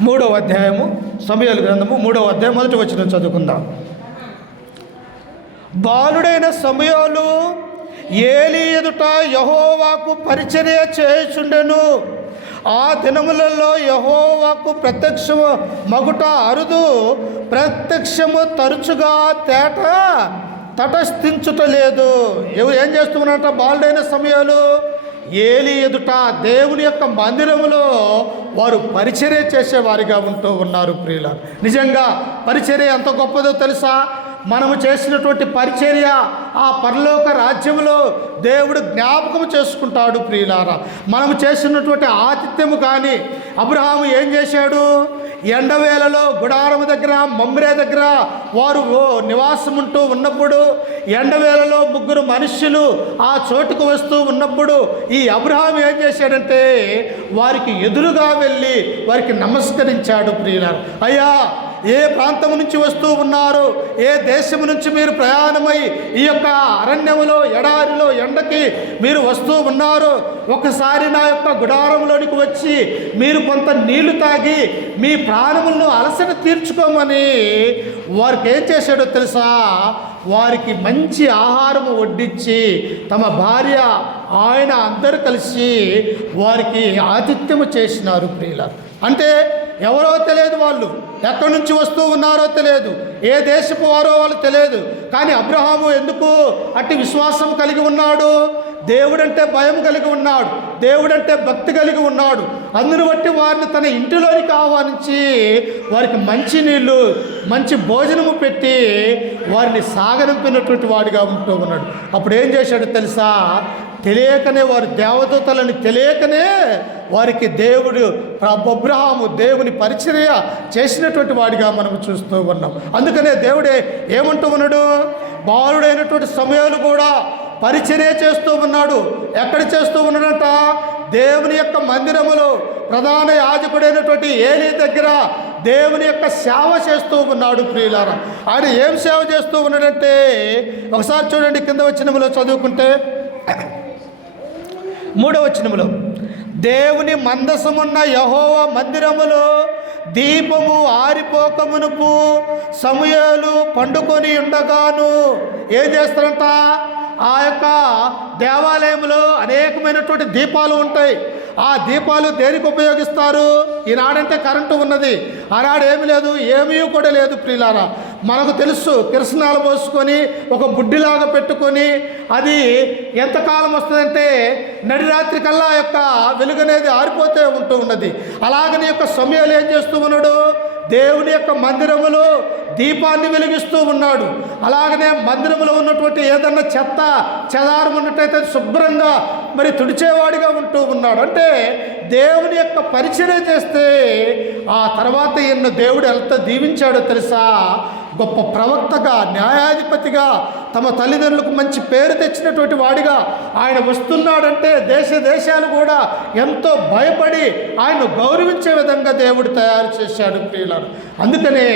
3వ అధ్యాయము, సమూయేలు గ్రంథము 3వ అధ్యాయం 1వ వచనం చదువుకుందాం. బాలుడైన సమూయేలు ఏలీ ఎదుట యెహోవాకు పరిచర్య చేయుచుండెను. ఆ దినములలో యెహోవాకు ప్రత్యక్షము మగుట అరుదు, ప్రత్యక్షము తరచుగా తటస్థించుట లేదు. ఎవరు ఏం చేస్తున్నారట? బాలుడైన సమూయేలు ఏలీ ఎదుట దేవుని యొక్క మందిరములో వారు పరిచర్య చేసేవారిగా ఉంటూ ఉన్నారు ప్రియులారా. నిజంగా పరిచర్య ఎంత గొప్పదో తెలుసా? మనము చేసినటువంటి పరిచర్య ఆ పరలోక రాజ్యములో దేవుడు జ్ఞాపకం చేసుకుంటాడు ప్రియులారా. మనము చేసినటువంటి ఆతిథ్యము కానీ, అబ్రహాము ఏం చేశాడు? ఎండవేళలో గుడారం దగ్గర మమ్రే దగ్గర వారు నివాసం ఉంటూ ఉన్నప్పుడు, ఎండవేళలో 3 మనుష్యులు ఆ చోటుకు వస్తూ ఉన్నప్పుడు ఈ అబ్రహాం ఏం చేశాడంటే వారికి ఎదురుగా వెళ్ళి వారికి నమస్కరించాడు. ప్రియులారా, అయ్యా, ఏ ప్రాంతం నుంచి వస్తూ ఉన్నారు, ఏ దేశం నుంచి మీరు ప్రయాణమై ఈ యొక్క అరణ్యములో ఎడారిలో ఎండకి మీరు వస్తూ ఉన్నారు, ఒకసారి నా యొక్క గుడారంలోనికి వచ్చి మీరు కొంత నీళ్లు తాగి మీ ప్రాణములను అలసట తీర్చుకోమని వారికి ఏం చేశాడో తెలుసా? వారికి మంచి ఆహారము వడ్డించి తమ భార్య ఆయన అందరూ కలిసి వారికి ఆతిథ్యము చేసినారు. ప్రియులారా, అంటే ఎవరో తెలియదు, వాళ్ళు ఎక్కడి నుంచి వస్తూ ఉన్నారో తెలియదు, ఏ దేశపు వారో వాళ్ళు తెలియదు. కానీ అబ్రహాము ఎందుకు అట్టి విశ్వాసం కలిగి ఉన్నాడు? దేవుడంటే భయం కలిగి ఉన్నాడు, దేవుడంటే భక్తి కలిగి ఉన్నాడు. అందును బట్టి వారిని తన ఇంటిలోనికి ఆహ్వానించి వారికి మంచి నీళ్ళు మంచి భోజనము పెట్టి వారిని సాగనంపినటువంటి వాడిగా ఉంటూ ఉన్నాడు. అప్పుడు ఏం చేశాడు తెలుసా? తెలియకనే వారి దేవదూతలని తెలియకనే వారికి దేవుడు అబ్రహాము దేవుని పరిచర్య చేసినటువంటి వాడిగా మనం చూస్తూ ఉన్నాం. అందుకనే దేవుడే ఏమంటూ ఉన్నాడు? బాలుడైనటువంటి సమయాలు కూడా పరిచర్య చేస్తూ ఉన్నాడు. ఎక్కడ చేస్తూ ఉన్నాడంట? దేవుని యొక్క మందిరములో ప్రధాన యాజకుడైనటువంటి ఏలీ దగ్గర దేవుని యొక్క సేవ చేస్తూ ఉన్నాడు. ప్రియులారా, ఆయన ఏం సేవ చేస్తూ ఉన్నాడంటే ఒకసారి చూడండి, కింద వచనములో చదువుకుంటే 3వ వచనములో, దేవుని మందసమున్న యెహోవా మందిరములో దీపము ఆరిపోకమునుపు సమూయేలు పండుకొని ఉండగాను ఏం చేస్తారంట? ఆ యొక్క దేవాలయంలో అనేకమైనటువంటి దీపాలు ఉంటాయి. ఆ దీపాలు దేనికి ఉపయోగిస్తారు? ఈనాడంటే కరెంటు ఉన్నది, ఆనాడు ఏమీ లేదు, ఏమీ కూడా లేదు. ప్రియులారా, మనకు తెలుసు, కిరసనాలు పోసుకొని ఒక బుడ్డిలాగా పెట్టుకొని అది ఎంతకాలం వస్తుందంటే నడిరాత్రి కల్లా యొక్క వెలుగు అనేది ఆరిపోతే ఉంటూ ఉన్నది. అలాగని యొక్క సమయాలు ఏం చేస్తూ ఉన్నాడు? దేవుని యొక్క మందిరములో దీపాన్ని వెలిగిస్తూ ఉన్నాడు. అలాగనే మందిరములో ఉన్నటువంటి ఏదన్నా చెత్త చెదారం ఉన్నట్టయితే శుభ్రంగా మరి తుడిచేవాడిగా ఉంటూ ఉన్నాడు. అంటే దేవుని యొక్క పరిచర్య చేస్తే ఆ తర్వాత ఎన్నో దేవుడు ఎంత దీవించాడో తెలుసా? గొప్ప ప్రవక్తగా, న్యాయాధిపతిగా, తమ తల్లిదండ్రులకు మంచి పేరు తెచ్చినటువంటి వాడిగా ఆయన వస్తున్నాడంటే దేశాలు కూడా ఎంతో భయపడి ఆయన గౌరవించే విధంగా దేవుడు తయారు చేశాడు. ప్రియులారు, అందుకనే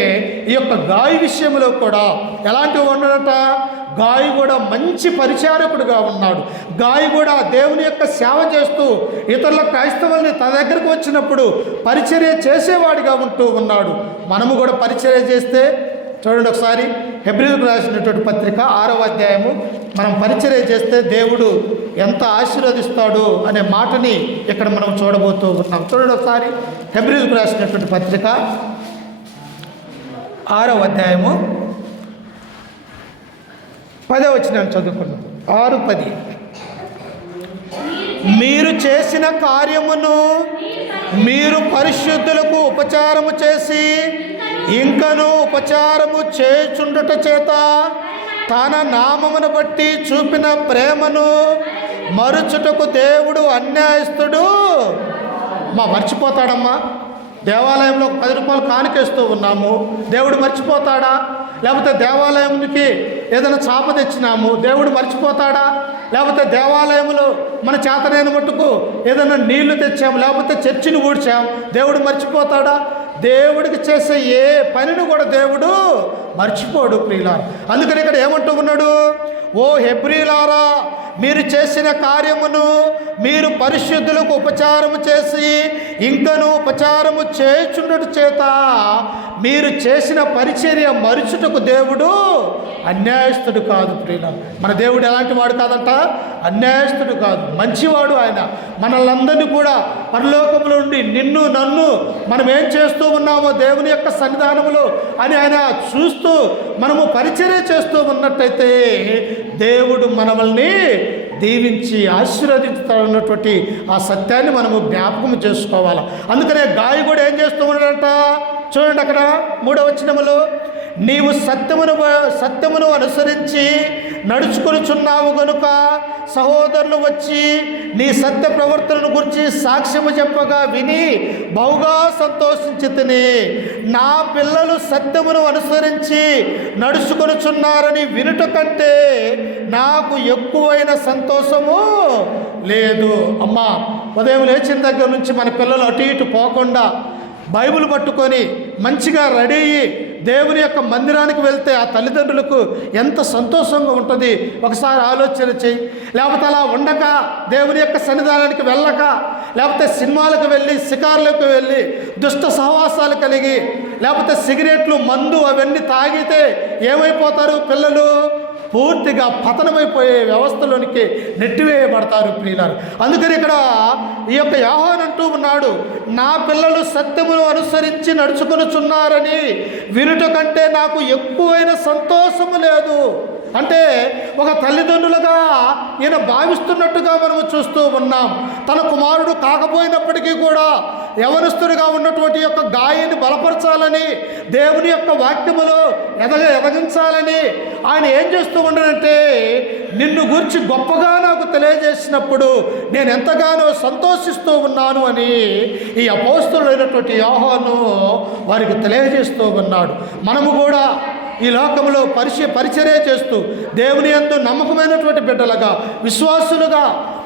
ఈ యొక్క గాయి విషయంలో కూడా ఎలాంటివి ఉన్నాడట? గాయి కూడా మంచి పరిచారకుడుగా ఉన్నాడు. గాయి కూడా దేవుని యొక్క సేవ చేస్తూ ఇతరుల క్రైస్తవుల్ని తన దగ్గరకు వచ్చినప్పుడు పరిచర్య చేసేవాడిగా ఉంటూ ఉన్నాడు. మనము కూడా పరిచర్య చేస్తే చూడండి ఒకసారి, హెబ్రీలకు రాసినటువంటి పత్రిక 6వ అధ్యాయము, మనం పరిచర్య చేస్తే దేవుడు ఎంత ఆశీర్వదిస్తాడు అనే మాటని ఇక్కడ మనం చూడబోతూ ఉన్నాం. చూడండి ఒకసారి, హెబ్రీలకు రాసినటువంటి పత్రిక 6వ అధ్యాయము 10వ వచనం చదువుకున్నాం. 6:10, మీరు చేసిన కార్యమును మీరు పరిశుద్ధులకు ఉపచారము చేసి ఇంకను ఉపచారము చేయుచుండుట చేత తన నామమును బట్టి చూపిన ప్రేమను మరుచుటకు దేవుడు అన్యాయస్తుడు. మర్చిపోతాడమ్మా? దేవాలయంలో 10 రూపాయలు కానుకేస్తూ ఉన్నాము, దేవుడు మర్చిపోతాడా? లేకపోతే దేవాలయంకి ఏదైనా చాప తెచ్చినాము, దేవుడు మర్చిపోతాడా? లేకపోతే దేవాలయంలో మన చేతనైన మట్టుకు ఏదైనా నీళ్లు తెచ్చాము, లేకపోతే చర్చిని ఊడ్చాము, దేవుడు మర్చిపోతాడా? దేవుడికి చేసే ఏ పనిని కూడా దేవుడు మర్చిపోడు. ప్రియులారా, అందుకని ఇక్కడ ఏమంటూ ఉన్నాడు? ఓ హెబ్రీలారా, మీరు చేసిన కార్యమును మీరు పరిశుద్ధులకు ఉపచారము చేసి ఇంకను ఉపచారము చేయుచుండుట చేత మీరు చేసిన పరిచర్య మరుచుటకు దేవుడు అన్యాయస్తుడు కాదు. ప్రియులారా, మన దేవుడు ఎలాంటి వాడు కాదంట? అన్యాయస్తుడు కాదు, మంచివాడు. ఆయన మనల్ని కూడా పరలోకములో నుండి నిన్ను నన్ను మనం ఏం చేస్తూ ఉన్నామో దేవుని యొక్క సన్నిధానములో అని ఆయన చూస్తూ మనము పరిచర్య చేస్తూ ఉన్నట్టయితే దేవుడు మనల్ని దీవించి ఆశీర్వదిస్తాడన్నటువంటి ఆ సత్యాన్ని మనము జ్ఞాపకం చేసుకోవాలి. అందుకనే గాయ కూడా ఏం చేస్తూ ఉన్నాడంట? చూడండి అక్కడ 3వ వచనములో, నీవు సత్యమును అనుసరించి నడుచుకొనుచున్నావు గనుక సహోదరులు వచ్చి నీ సత్య ప్రవర్తనను గురించి సాక్ష్యము చెప్పగా విని బహుగా సంతోషించితిని. నా పిల్లలు సత్యమును అనుసరించి నడుచుకొనుచున్నారని వినుట కంటే నాకు ఎక్కువైన సంతోషము లేదు. అమ్మా, ఉదయం లేచిన దగ్గర నుంచి మన పిల్లలు అటు ఇటు పోకుండా బైబిల్ పట్టుకొని మంచిగా రెడీ అయ్యి దేవుని యొక్క మందిరానికి వెళ్తే ఆ తల్లిదండ్రులకు ఎంత సంతోషంగా ఉంటుంది ఒకసారి ఆలోచన చెయ్యి. లేకపోతే అలా ఉండక దేవుని యొక్క సన్నిధానానికి వెళ్ళక, లేకపోతే సినిమాలకు వెళ్ళి, షికారులకు వెళ్ళి, దుష్ట సహవాసాలు కలిగి, లేకపోతే సిగరెట్లు, మందు అవన్నీ తాగితే ఏమైపోతారు పిల్లలు? పూర్తిగా పతనమైపోయే వ్యవస్థలోనికి నెట్టివేయబడతారు ప్రియులారు. అందుకని ఇక్కడ ఈ యొక్క యోహాను అంటూ ఉన్నాడు, నా పిల్లలు సత్యమును అనుసరించి నడుచుకొనుచున్నారని వినుట కంటే నాకు ఎక్కువైన సంతోషము లేదు. అంటే ఒక తల్లిదండ్రులుగా ఈయన భావిస్తున్నట్టుగా మనము చూస్తూ ఉన్నాం. తన కుమారుడు కాకపోయినప్పటికీ కూడా యవనస్తుడిగా ఉన్నటువంటి యొక్క గాయాన్ని బలపరచాలని, దేవుని యొక్క వాక్యములో ఎదగించాలని ఆయన ఏం చేస్తూ ఉన్నాడంటే, నిన్ను గురించి గొప్పగా నాకు తెలియజేసినప్పుడు నేను ఎంతగానో సంతోషిస్తూ ఉన్నాను అని ఈ అపోస్తలుడైనటువంటి యోహాను వారికి తెలియజేస్తూ ఉన్నాడు. మనము కూడా ఈ లోకంలో పరిచర్య చేస్తూ దేవుని యందు నమ్మకమైనటువంటి బిడ్డలుగా, విశ్వాసులుగా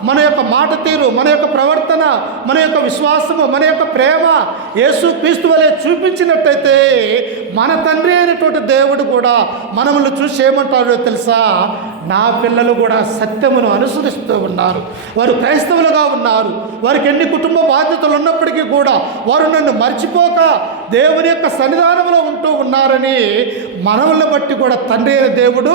మన యొక్క మాట తీరు, మన యొక్క ప్రవర్తన, మన యొక్క విశ్వాసము, మన యొక్క ప్రేమ యేసు క్రీస్తు వలె చూపించినట్టయితే మన తండ్రి అయినటువంటి దేవుడు కూడా మనల్ని చూసి ఏమంటాడో తెలుసా? నా పిల్లలు కూడా సత్యమును అనుసరిస్తూ ఉన్నారు, వారు క్రైస్తవులుగా ఉన్నారు, వారికి ఎన్ని కుటుంబ బాధ్యతలు ఉన్నప్పటికీ కూడా వారు నన్ను మర్చిపోక దేవుని యొక్క సన్నిధానంలో ఉంటూ ఉన్నారని మనల్ని బట్టి కూడా తండ్రి అయిన దేవుడు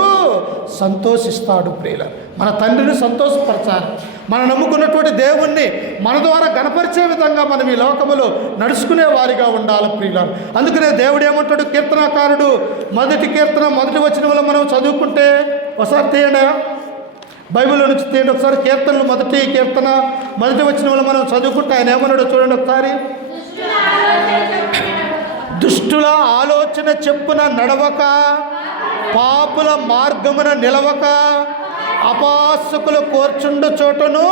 సంతోషిస్తాడు. ప్రియుల, మన తండ్రిని సంతోషపరచాలి. మనం నమ్ముకున్నటువంటి దేవుణ్ణి మన ద్వారా గణపరిచే విధంగా మనం ఈ లోకములో నడుచుకునే వారిగా ఉండాలి ప్రియులారు. అందుకనే దేవుడు ఏమంటాడు? కీర్తనాకారుడు మొదటి కీర్తన మొదటి వచనంలో మనం చదువుకుంటే, ఒకసారి తీయండి, బైబిల్లో నుంచి తీయండి ఒకసారి. కీర్తనలు మొదటి కీర్తన మొదటి వచనంలో మనం చదువుకుంటే ఆయన ఏమన్నాడో చూడండి ఒకసారి. దుష్టుల ఆలోచన చెప్పున నడవక, పాపుల మార్గమున నిలవక, అపాసకులు కూర్చుండు చోటను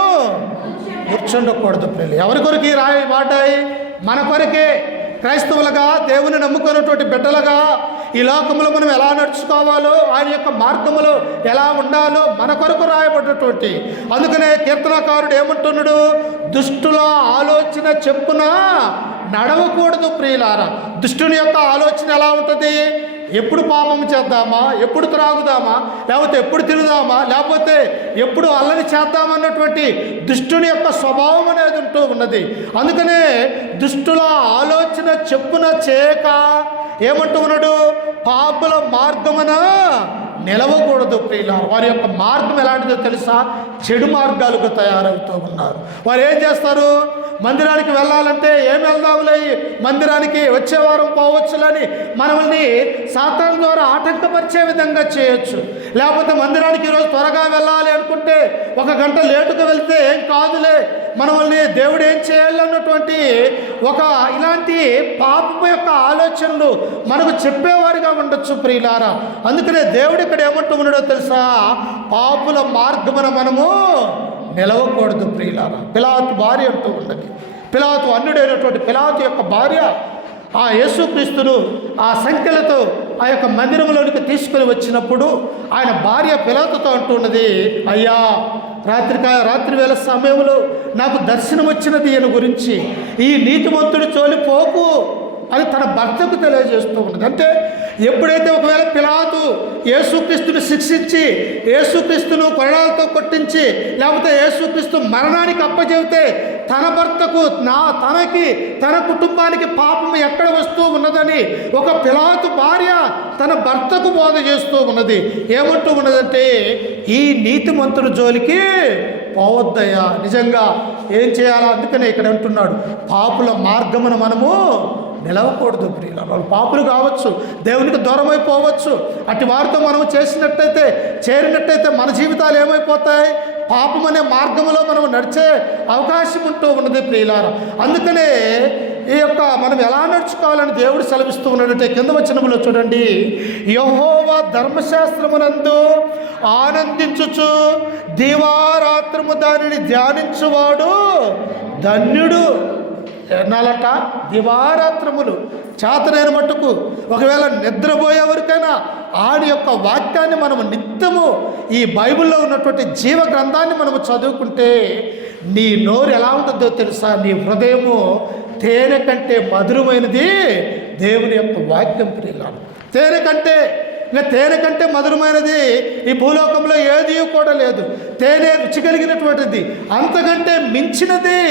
కూర్చుండకూడదు. పిల్లలు ఎవరి కొరకు ఈ రాయి వాడాయి? మన కొరకే. క్రైస్తవులుగా, దేవుని నమ్ముకున్నటువంటి బిడ్డలుగా ఈ లోకంలో మనం ఎలా నడుచుకోవాలో, ఆయన యొక్క మార్గములో ఎలా ఉండాలో మన కొరకు రాయబడినటువంటి. అందుకనే కీర్తనకారుడు ఏమంటున్నాడు? దుష్టుల ఆలోచన చెప్పున నడవకూడదు ప్రియులారా. దుష్టుని యొక్క ఆలోచన ఎలా ఉంటుంది? ఎప్పుడు పాపం చేద్దామా, ఎప్పుడు త్రాగుదామా, లేకపోతే ఎప్పుడు తిరుగుదామా, లేకపోతే ఎప్పుడు అల్లరి చేద్దామన్నటువంటి దుష్టుని యొక్క స్వభావం అనేది ఉంటూ ఉన్నది. అందుకనే దుష్టుల ఆలోచన చెప్పున చేయక ఏమంటూ ఉన్నాడు? పాపుల మార్గమున నిలవకూడదు ప్రియులారా. వారి యొక్క మార్గం ఎలాంటిదో తెలుసా? చెడు మార్గాలకు తయారవుతూ ఉన్నారు. వారు ఏం చేస్తారు? మందిరానికి వెళ్ళాలంటే ఏం వెళ్దాములే, మందిరానికి వచ్చే వారం పోవచ్చులని మనల్ని సాతాను ద్వారా ఆటంకపరిచే విధంగా చేయొచ్చు. లేకపోతే మందిరానికి ఈరోజు త్వరగా వెళ్ళాలి అనుకుంటే 1 గంట లేటుగా వెళ్తే ఏం కాదులే, మనల్ని దేవుడు ఏం చేయాలన్నటువంటి ఇలాంటి పాపము యొక్క ఆలోచనలు మనకు చెప్పేవారిగా ఉండొచ్చు ప్రియులారా. అందుకనే దేవుడు ఇక్కడ ఏమంటూ ఉన్నాడో తెలుసా? పాపుల మార్గమున మనము నిలవకూడదు ప్రియులారా. పిలాతు భార్య అంటూ ఉన్నది. పిలాతు అన్యుడైనటువంటి పిలాతు యొక్క భార్య ఆ యేసుక్రీస్తును ఆ సంఖ్యలతో ఆ యొక్క మందిరంలోనికి తీసుకుని వచ్చినప్పుడు ఆయన భార్య పిలాతుతో అంటున్నది, అయ్యా, రాత్రి వేళ సమయంలో నాకు దర్శనం వచ్చినది ఈయన గురించి, ఈ నీతిమంతుడి జోలి పోకు అని తన భర్తకు తెలియజేస్తూ ఉన్నది. అంటే ఎప్పుడైతే ఒకవేళ పిలాతు యేసుక్రీస్తుని శిక్షించి, యేసుక్రీస్తును కొరడాలతో కొట్టించి, లేకపోతే యేసుక్రీస్తు మరణానికి అప్పచెబితే తన భర్తకు తనకి తన కుటుంబానికి పాపం ఎక్కడ వస్తూ ఉన్నదని ఒక పిలాతు భార్య తన భర్తకు బోధ చేస్తూ ఉన్నది. ఏమంటూ ఉన్నదంటే, ఈ నీతిమంతుడి జోలికి పోవద్దయ్యా, నిజంగా ఏం చేయాలా? అందుకనే ఇక్కడ అంటున్నాడు, పాపుల మార్గమున మనము నిలవకూడదు ప్రియుల. వాళ్ళు పాపులు కావచ్చు, దేవునికి దూరం అయిపోవచ్చు. అటు వారితో మనం చేరినట్టయితే మన జీవితాలు ఏమైపోతాయి? పాపం అనే మార్గంలో మనం నడిచే అవకాశం ఉంటూ ఉన్నది ప్రియులారా. అందుకనే ఈ యొక్క మనం ఎలా నడుచుకోవాలని దేవుడు సెలవిస్తూ ఉన్నాడంటే కింద వచనములో చూడండి, యెహోవా ధర్మశాస్త్రమునందు ఆనందించుచు దివారాత్రము దానిని ధ్యానించువాడు ధన్యుడు. ఎన్నాలట? దివారాత్రములు, చేతనైన మట్టుకు. ఒకవేళ నిద్రపోయేవరికైనా ఆడి యొక్క వాక్యాన్ని మనము నిత్యము ఈ బైబిల్లో ఉన్నటువంటి జీవ గ్రంథాన్ని మనము చదువుకుంటే నీ నోరు ఎలా ఉంటుందో తెలుసా? నీ హృదయము తేనె కంటే మధురమైనది దేవుని యొక్క వాక్యం. ప్రియులారా, తేనె కంటే మధురమైనది ఈ భూలోకంలో ఏది కూడా లేదు. తేనె రుచి కలిగినటువంటిది, అంతకంటే మించినది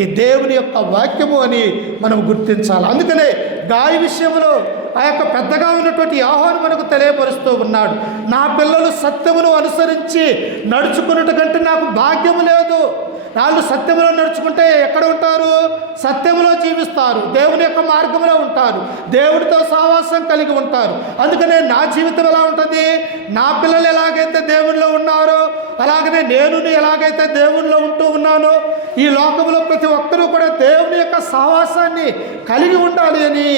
ఈ దేవుని యొక్క వాక్యము అని మనం గుర్తించాలి. అందుకనే గాలి విషయంలో ఆ యొక్క పెద్దగా ఉన్నటువంటి యోహాను మనకు తెలియపరుస్తూ ఉన్నాడు, నా పిల్లలు సత్యమును అనుసరించి నడుచుకున్నట్టు కంటే నాకు భాగ్యము లేదు. వాళ్ళు సత్యములో నడుచుకుంటే ఎక్కడ ఉంటారు? సత్యములో జీవిస్తారు, దేవుని యొక్క మార్గంలో ఉంటారు, దేవుడితో సహవాసం కలిగి ఉంటారు. అందుకనే నా జీవితం ఎలా ఉంటుంది? నా పిల్లలు ఎలాగైతే దేవునిలో ఉన్నారో అలాగనే నేను ఎలాగైతే దేవునిలో ఉంటూ ఉన్నానో ఈ లోకంలో ప్రతి ఒక్కరూ కూడా దేవుని యొక్క సహవాసాన్ని కలిగి ఉండాలి అని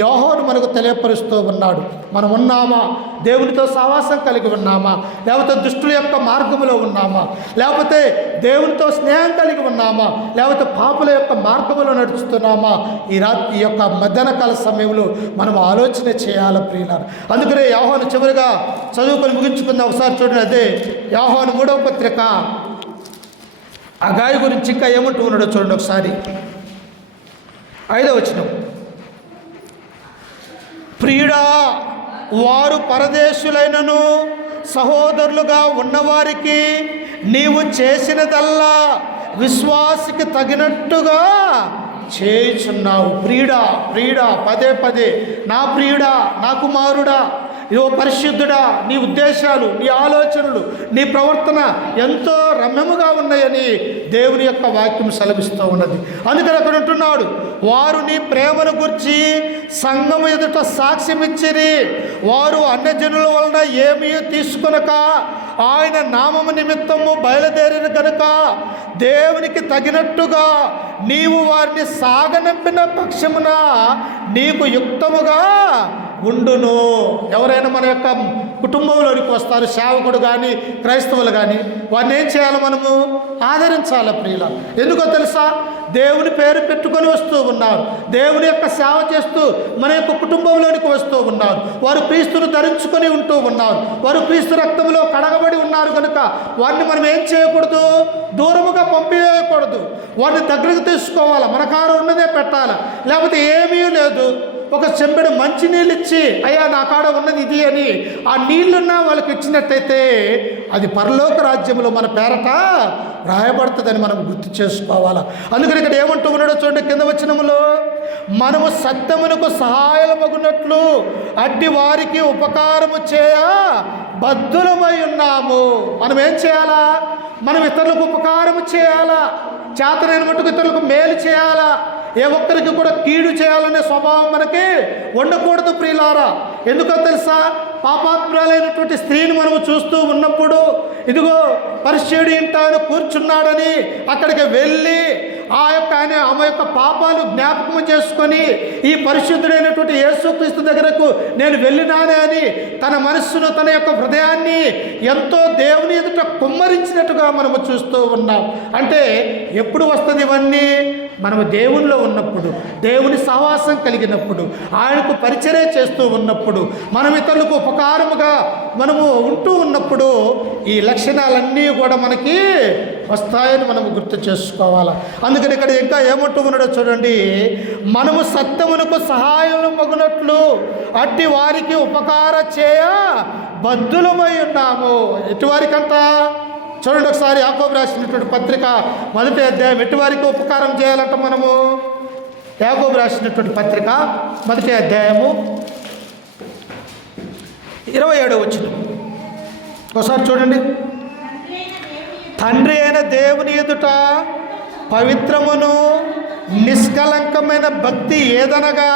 యోహాను మనకు తెలియపరుస్తూ ఉన్నాడు. మనం ఉన్నామా? దేవునితో సహవాసం కలిగి ఉన్నామా? లేకపోతే దుష్టుల యొక్క మార్గంలో ఉన్నామా? లేకపోతే దేవునితో స్నేహం కలిగి ఉన్నామా? లేకపోతే పాపుల యొక్క మార్గంలో నడుచుతున్నామా? ఈ యొక్క మధ్యాహ్న కాల సమయంలో మనం ఆలోచన చేయాలి ప్రియులారా. అందుకనే యోహాను చివరిగా చదువుకొని ముగించుకుందాం. ఒకసారి చూడండి, అదే యోహాను 3వ పత్రిక అగాయి గురించి ఇంకా ఏమంటూ ఉన్నాడో చూడండి ఒకసారి. 5వ వచనం, ప్రియుడా, వారు పరదేశులైనను సహోదరులుగా ఉన్నవారికి నీవు చేసినదల్లా విశ్వాసికి తగినట్టుగా చేయుచున్నావు. ప్రియుడా, పదే నా ప్రియుడా, నా కుమారుడా, ఓ పరిశుద్ధుడా, నీ ఉద్దేశాలు, నీ ఆలోచనలు, నీ ప్రవర్తన ఎంతో రమ్యముగా ఉన్నాయని దేవుని యొక్క వాక్యం సెలవిస్తూ ఉన్నది. అందుకని అక్కడ ఉంటున్నాడు, వారు నీ ప్రేమను గురించి సంఘము ఎదుట సాక్ష్యం ఇచ్చిరి. వారు అన్యజనుల వలన ఏమీ తీసుకొనక ఆయన నామము నిమిత్తము బయలుదేరిన కనుక దేవునికి తగినట్టుగా నీవు వారిని సాగనంపిన పక్షమున నీకు యుక్తముగా ఉండును. ఎవరైనా మన యొక్క కుటుంబంలోనికి వస్తారు, సేవకుడు కానీ క్రైస్తవులు కానీ, వారిని ఏం చేయాలి? మనము ఆదరించాలి ప్రియుల. ఎందుకో తెలుసా? దేవుని పేరు పెట్టుకొని వస్తూ ఉన్నారు, దేవుని యొక్క సేవ చేస్తూ మన యొక్క కుటుంబంలోనికి వస్తూ ఉన్నారు. వారు క్రీస్తును ధరించుకొని ఉంటూ ఉన్నారు, వారు క్రీస్తు రక్తంలో కడగబడి ఉన్నారు కనుక వారిని మనం ఏం చేయకూడదు? దూరముగా పంపివేయకూడదు. వారిని దగ్గరకు తీసుకోవాలి, మన కారు ఉన్నదే పెట్టాలి. లేకపోతే ఏమీ లేదు, ఒక చెంబెడు మంచి నీళ్ళు ఇచ్చి, అయ్యా నా కాడ ఉన్నది ఇది అని ఆ నీళ్లున్నా వాళ్ళకి ఇచ్చినట్టయితే అది పరలోక రాజ్యంలో మన పేరట రాయబడుతుందని మనం గుర్తు చేసుకోవాలా. అందుకని ఇక్కడ ఏమంటూ ఉన్నాడో చూడండి, కింద వచనములో, మనము సత్యమునకు సహాయమగునట్లు అడ్డి వారికి ఉపకారము చేయ బద్ధులమై ఉన్నాము. మనం ఏం చేయాలా? మనం ఇతరులకు ఉపకారము చేయాలా, చేతనైన మట్టుకు ఇతరులకు మేలు చేయాలా. ఏ ఒక్కరికి కూడా కీడు చేయాలనే స్వభావం మనకి ఉండకూడదు ప్రియులారా. ఎందుకో తెలుసా? పాపాత్మురాలైనటువంటి స్త్రీని మనము చూస్తూ ఉన్నప్పుడు, ఇదిగో పరిశుద్ధుడి ఇంట ఆయన కూర్చున్నాడని అక్కడికి వెళ్ళి ఆమె యొక్క పాపాలు జ్ఞాపకం చేసుకొని ఈ పరిశుద్ధుడైనటువంటి యేసుక్రీస్తు దగ్గరకు నేను వెళ్ళినానే అని తన మనస్సును, తన యొక్క హృదయాన్ని ఎంతో దేవుని ఎదుట కుమ్మరించినట్టుగా మనము చూస్తూ ఉన్నాం. అంటే ఎప్పుడు వస్తుంది ఇవన్నీ? మనము దేవునిలో ఉన్నప్పుడు, దేవుని సహవాసం కలిగినప్పుడు, ఆయనకు పరిచర్య చేస్తూ ఉన్నప్పుడు, మనం ఇతరులకు ఉపకారముగా మనము ఉంటూ ఉన్నప్పుడు ఈ లక్షణాలన్నీ కూడా మనకి వస్తాయని మనము గుర్తు చేసుకోవాలి. అందుకని ఇక్కడ ఇంకా ఏమంటూ ఉన్నాడో చూడండి, మనము సత్యమునకు సహాయం మగునట్లు అట్టి వారికి ఉపకార చేయ బద్ధులమై ఉన్నాము. ఎటువారికంట? చూడండి ఒకసారి, యాకోబు రాసినటువంటి పత్రిక 1వ అధ్యాయం. ఎటువారికి ఉపకారం చేయాలంట మనము? యాకోబు రాసినటువంటి పత్రిక 1వ అధ్యాయము 27వ వచనం ఒకసారి చూడండి. తండ్రి అయిన దేవుని ఎదుట పవిత్రమును నిష్కలంకమైన భక్తి ఏదనగా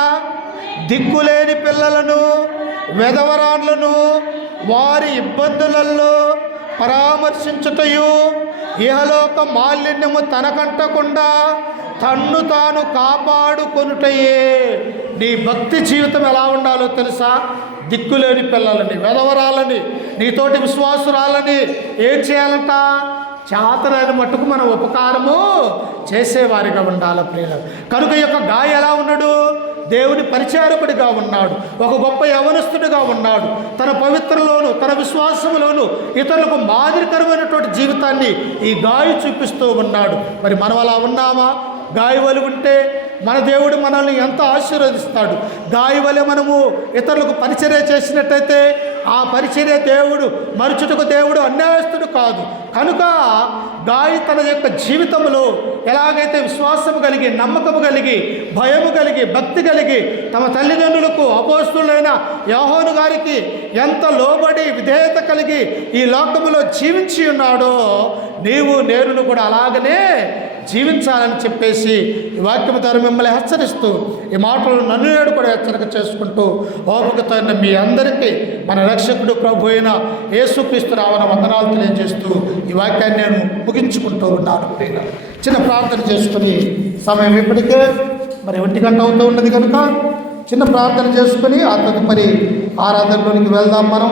దిక్కులేని పిల్లలను, వెధవరాన్లను వారి ఇబ్బందులలో పరామర్శించుటయు, ఇహలోక మాలిన్యము తనకంటకుండా తన్ను తాను కాపాడుకొనుటయే. నీ భక్తి జీవితం ఎలా ఉండాలో తెలుసా? దిక్కులేని పిల్లలని, వెధవరాలని, నీతోటి విశ్వాసురాలని ఏం చేయాలంట? చేతనైన మట్టుకు మనం ఉపకారము చేసేవారిగా ఉండాలి ప్రియులు. కనుక ఈ యొక్క గాయ ఎలా ఉన్నాడు? దేవుని పరిచారకుడిగా ఉన్నాడు, ఒక గొప్ప యవనస్తుడిగా ఉన్నాడు. తన పవిత్రలోను తన విశ్వాసంలోను ఇతరులకు మాదిరికరమైనటువంటి జీవితాన్ని ఈ గాయ చూపిస్తూ ఉన్నాడు. మరి మనం అలా ఉన్నామా? గాయవలి ఉంటే మన దేవుడు మనల్ని ఎంత ఆశీర్వదిస్తాడు. గాయవలి మనము ఇతరులకు పరిచర్య చేసినట్టయితే ఆ పరిచర్య దేవుడు మరుచుటకు దేవుడు అన్యాయస్తుడు కాదు. కనుక గాయ తన యొక్క జీవితంలో ఎలాగైతే విశ్వాసము కలిగి, నమ్మకము కలిగి, భయము కలిగి, భక్తి కలిగి తమ తల్లిదండ్రులకు అపోస్తులైన యోహాను గారికి ఎంత లోబడి విధేయత కలిగి ఈ లోకములో జీవించి ఉన్నాడో నీవు నేను కూడా అలాగనే జీవించాలని చెప్పేసి ఈ వాక్యము ద్వారా మిమ్మల్ని హెచ్చరిస్తూ ఈ మాటలు నన్ను నేడు కూడా హెచ్చరిక చేసుకుంటూ ఓపికతో మీ అందరికీ మన రక్షకుడు ప్రభు అయిన యేసుక్రీస్తు రావణ వందనాలు తెలియజేస్తూ ఈ వాక్యాన్ని నేను ముగించుకుంటూ ఉన్నాను. చిన్న ప్రార్థన చేసుకుని, సమయం ఇప్పటికే మరి 1 గంట అవుతూ ఉన్నది కనుక చిన్న ప్రార్థన చేసుకుని ఆ తదుపరి ఆరాధనలోనికి వెళ్దాం మనం.